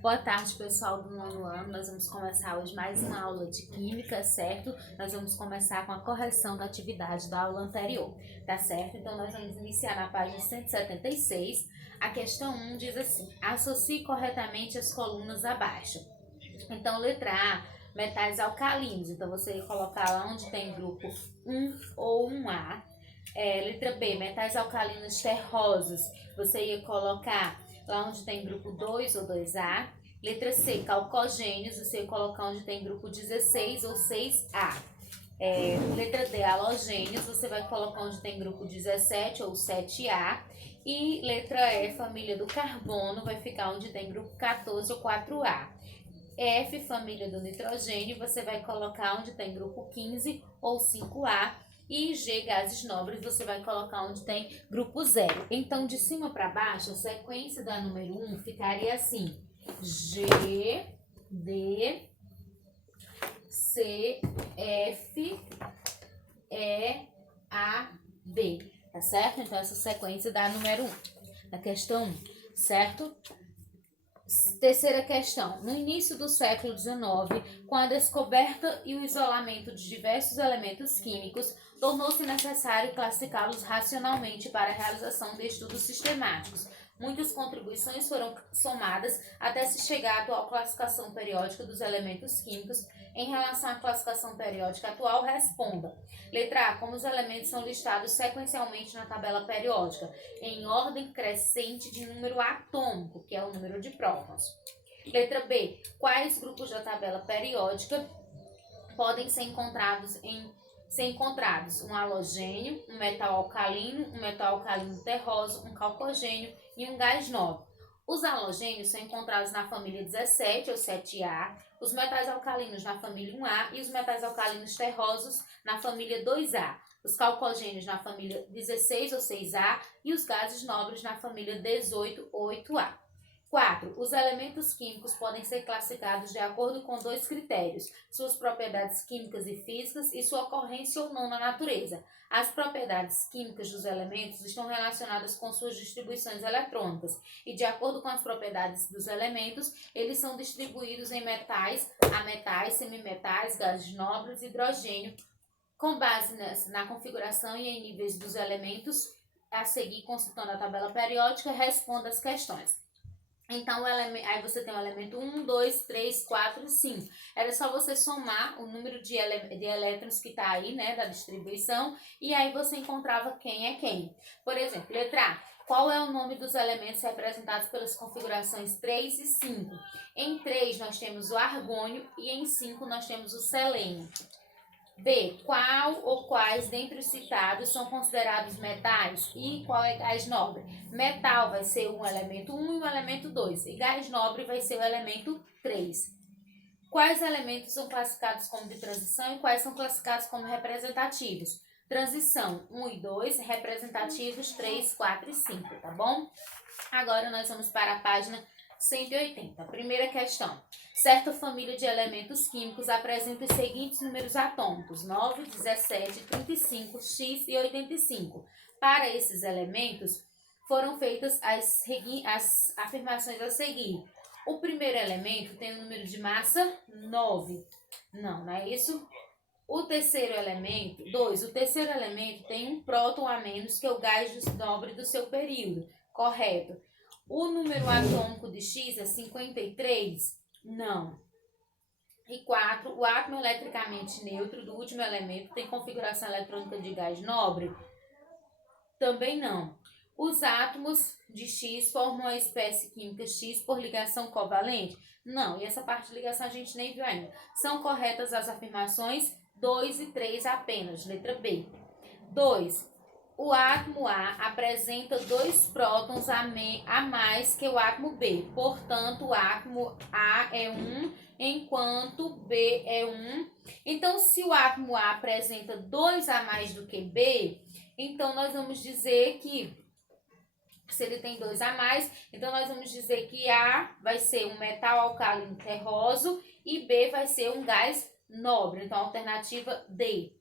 Boa tarde, pessoal do nono ano. Nós vamos começar hoje mais uma aula de Química, certo? Nós vamos começar com a correção da atividade da aula anterior, tá certo? Então, nós vamos iniciar na página 176. A questão 1 diz assim: associe corretamente as colunas abaixo. Então, letra A, metais alcalinos. Então, você ia colocar lá onde tem grupo 1 ou 1A. Letra B, metais alcalinos terrosos. Você ia colocar lá onde tem grupo 2 ou 2A. Letra C, calcogênios. Você ia colocar onde tem grupo 16 ou 6A. Letra D, halogênios. Você vai colocar onde tem grupo 17 ou 7A. E letra E, família do carbono, vai ficar onde tem grupo 14 ou 4A. F, família do nitrogênio, você vai colocar onde tem grupo 15 ou 5A. E G, gases nobres, você vai colocar onde tem grupo 0. Então, de cima para baixo, a sequência da número 1 ficaria assim: G, D, C, F, E, A, B. Tá certo? Então, essa sequência da número 1. Da questão 1, certo? Terceira questão. No início do século XIX, com a descoberta e o isolamento de diversos elementos químicos, tornou-se necessário classificá-los racionalmente para a realização de estudos sistemáticos. Muitas contribuições foram somadas até se chegar à atual classificação periódica dos elementos químicos. Em relação à classificação periódica atual, responda. Letra A. Como os elementos são listados sequencialmente na tabela periódica, em ordem crescente de número atômico, que é o número de prótons. Letra B. Quais grupos da tabela periódica podem ser encontrados um halogênio, um metal alcalino terroso, um calcogênio e um gás nobre. Os halogênios são encontrados na família 17 ou 7A, os metais alcalinos na família 1A e os metais alcalinos terrosos na família 2A, os calcogênios na família 16 ou 6A e os gases nobres na família 18 ou 8A. 4. Os elementos químicos podem ser classificados de acordo com dois critérios: suas propriedades químicas e físicas e sua ocorrência ou não na natureza. As propriedades químicas dos elementos estão relacionadas com suas distribuições eletrônicas e, de acordo com as propriedades dos elementos, eles são distribuídos em metais, ametais, semimetais, gases nobres e hidrogênio, com base na configuração e em níveis dos elementos. A seguir, consultando a tabela periódica, responda as questões. Então, aí você tem o elemento 1, 2, 3, 4 e 5. Era só você somar o número de elétrons que está aí, né, da distribuição, e aí você encontrava quem é quem. Por exemplo, letra A. Qual é o nome dos elementos representados pelas configurações 3 e 5? Em 3 nós temos o argônio e em 5 nós temos o selênio. B. Qual ou quais dentre os citados são considerados metais e qual é gás nobre? Metal vai ser o elemento 1 e o elemento 2 e gás nobre vai ser o elemento 3. Quais elementos são classificados como de transição e quais são classificados como representativos? Transição 1 e 2, representativos 3, 4 e 5, tá bom? Agora nós vamos para a página 180. Primeira questão. Certa família de elementos químicos apresenta os seguintes números atômicos: 9, 17, 35, X e 85. Para esses elementos, foram feitas as afirmações a seguir. O primeiro elemento tem um número de massa 9. Não é isso? O terceiro elemento, 2. O terceiro elemento tem um próton a menos que o gás nobre do seu período. Correto. O número atômico de X é 53? Não. E 4. O átomo eletricamente neutro do último elemento tem configuração eletrônica de gás nobre? Também não. Os átomos de X formam a espécie química X por ligação covalente? Não. E essa parte de ligação a gente nem viu ainda. São corretas as afirmações 2 e 3 apenas. Letra B. 2. O átomo A apresenta 2 prótons a mais que o átomo B. Portanto, o átomo A é 1, enquanto B é 1. Então, se o átomo A apresenta 2 a mais do que B, então nós vamos dizer que, se ele tem 2 a mais, então nós vamos dizer que A vai ser um metal alcalino terroso e B vai ser um gás nobre. Então, a alternativa D.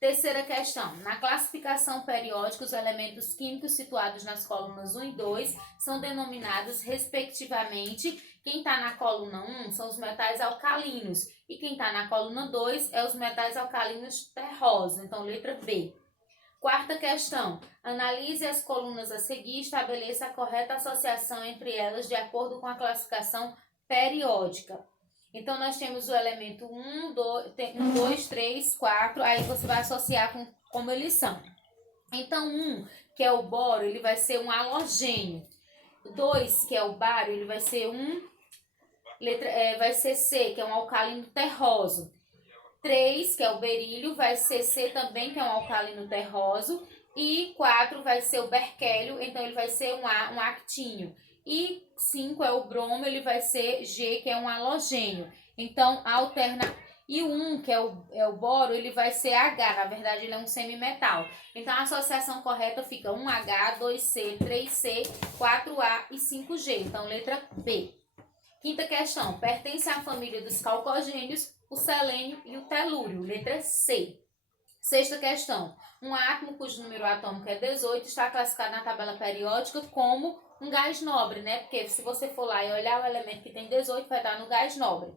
Terceira questão. Na classificação periódica, os elementos químicos situados nas colunas 1 e 2 são denominados, respectivamente, quem está na coluna 1 são os metais alcalinos e quem está na coluna 2 é os metais alcalinos terrosos. Então, letra B. Quarta questão. Analise as colunas a seguir e estabeleça a correta associação entre elas de acordo com a classificação periódica. Então, nós temos o elemento 1, 2, 3, 4, aí você vai associar com como eles são. Então, 1, que é o boro, ele vai ser um halogênio. 2, que é o bário, ele vai ser vai ser C, que é um alcalino terroso. 3, que é o berílio, vai ser C também, que é um alcalino terroso. E 4 vai ser o berquélio, então ele vai ser um actínio. E 5 é o bromo, ele vai ser G, que é um halogênio. Então, alterna. E o 1, que é o boro, ele vai ser H, na verdade ele é um semimetal. Então, a associação correta fica 1H, 2C, 3C, 4A e 5G. Então, letra B. Quinta questão. Pertence à família dos calcogênios, o selênio e o telúrio. Letra C. Sexta questão. Um átomo cujo número atômico é 18 está classificado na tabela periódica como um gás nobre, né? Porque se você for lá e olhar o elemento que tem 18, vai dar no gás nobre.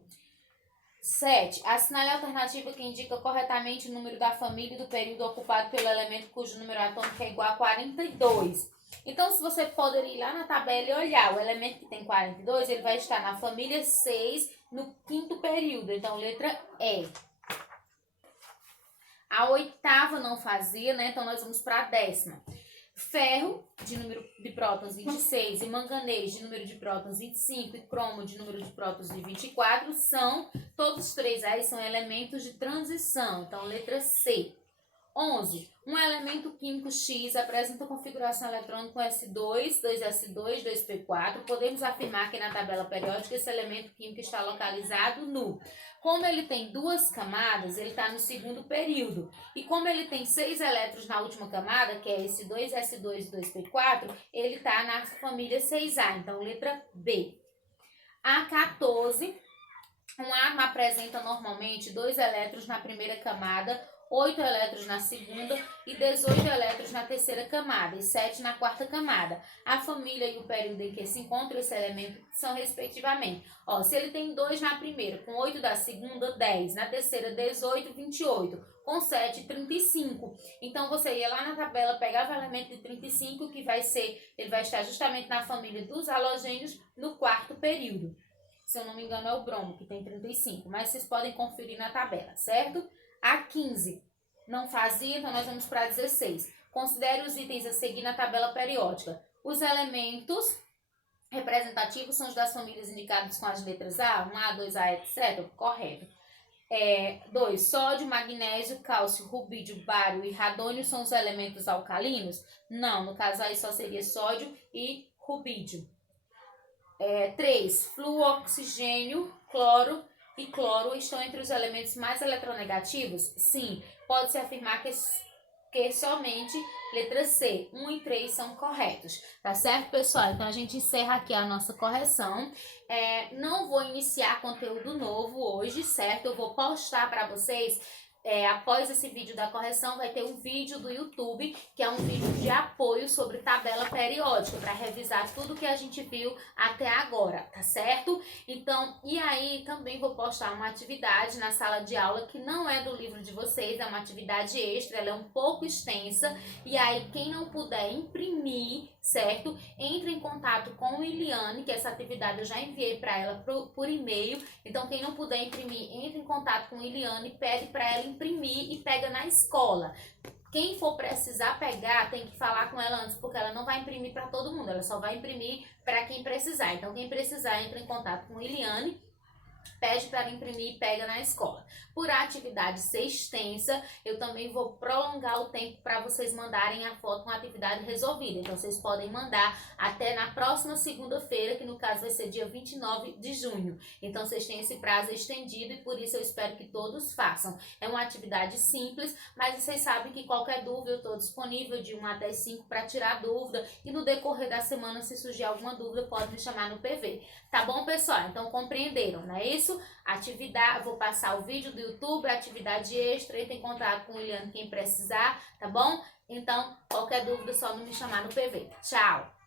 7. Assinale a alternativa que indica corretamente o número da família e do período ocupado pelo elemento cujo número atômico é igual a 42. Então, se você poderia ir lá na tabela e olhar o elemento que tem 42, ele vai estar na família 6, no quinto período. Então, letra E. A oitava não fazia, né? Então, nós vamos para a 10ª. Ferro, de número de prótons 26, e manganês, de número de prótons 25, e cromo, de número de prótons de 24, todos os três aí são elementos de transição. Então, letra C. 11. Um elemento químico X apresenta configuração eletrônica com S2, 2S2, 2P4. Podemos afirmar que na tabela periódica esse elemento químico está localizado no... Como ele tem duas camadas, ele está no segundo período. E como ele tem 6 elétrons na última camada, que é esse 2S2 e 2P4, ele está na família 6A. Então, letra B. A 14. Um átomo apresenta normalmente 2 elétrons na primeira camada, 8 elétrons na segunda e 18 elétrons na terceira camada e 7 na quarta camada. A família e o período em que se encontra esse elemento são respectivamente. Se ele tem 2 na primeira, com 8 da segunda, 10. Na terceira, 18, 28. Com 7, 35. Então, você ia lá na tabela, pegava o elemento de 35, que ele vai estar justamente na família dos halogênios no quarto período. Se eu não me engano, é o bromo, que tem 35. Mas vocês podem conferir na tabela, certo? A 15 não fazia, então nós vamos para a 16. Considere os itens a seguir na tabela periódica. Os elementos representativos são os das famílias indicadas com as letras A, 1A, 2A, etc. Correto. 2. Sódio, magnésio, cálcio, rubídio, bário e radônio são os elementos alcalinos? Não, no caso aí só seria sódio e rubídio. 3. Fluoxigênio, cloro e cloro estão entre os elementos mais eletronegativos? Sim, pode-se afirmar que somente letra C, 1 e 3 são corretos. Tá certo, pessoal? Então, a gente encerra aqui a nossa correção. Não vou iniciar conteúdo novo hoje, certo? Eu vou postar para vocês... após esse vídeo da correção, vai ter um vídeo do YouTube, que é um vídeo de apoio sobre tabela periódica, para revisar tudo que a gente viu até agora, tá certo? Então, e aí também vou postar uma atividade na sala de aula que não é do livro de vocês, é uma atividade extra, ela é um pouco extensa, e aí quem não puder imprimir, certo? Entre em contato com a Iliane, que essa atividade eu já enviei para ela por e-mail, então quem não puder imprimir, entre em contato com a Iliane, pede para ela imprimir e pega na escola. Quem for precisar pegar, tem que falar com ela antes, porque ela não vai imprimir para todo mundo, ela só vai imprimir para quem precisar. Então, quem precisar, entra em contato com a Iliane, pede para imprimir e pega na escola. Por a atividade ser extensa, eu também vou prolongar o tempo para vocês mandarem a foto com a atividade resolvida. Então, vocês podem mandar até na próxima segunda-feira, que no caso vai ser dia 29 de junho. Então, vocês têm esse prazo estendido e por isso eu espero que todos façam. É uma atividade simples, mas vocês sabem que qualquer dúvida eu estou disponível de 1 até 5 para tirar dúvida. E no decorrer da semana, se surgir alguma dúvida, pode me chamar no PV. Tá bom, pessoal? Então, compreenderam, né? isso, atividade, vou passar o vídeo do YouTube, atividade extra, entre em contato com o Iliane quem precisar, tá bom? Então, qualquer dúvida, é só não me chamar no PV. Tchau!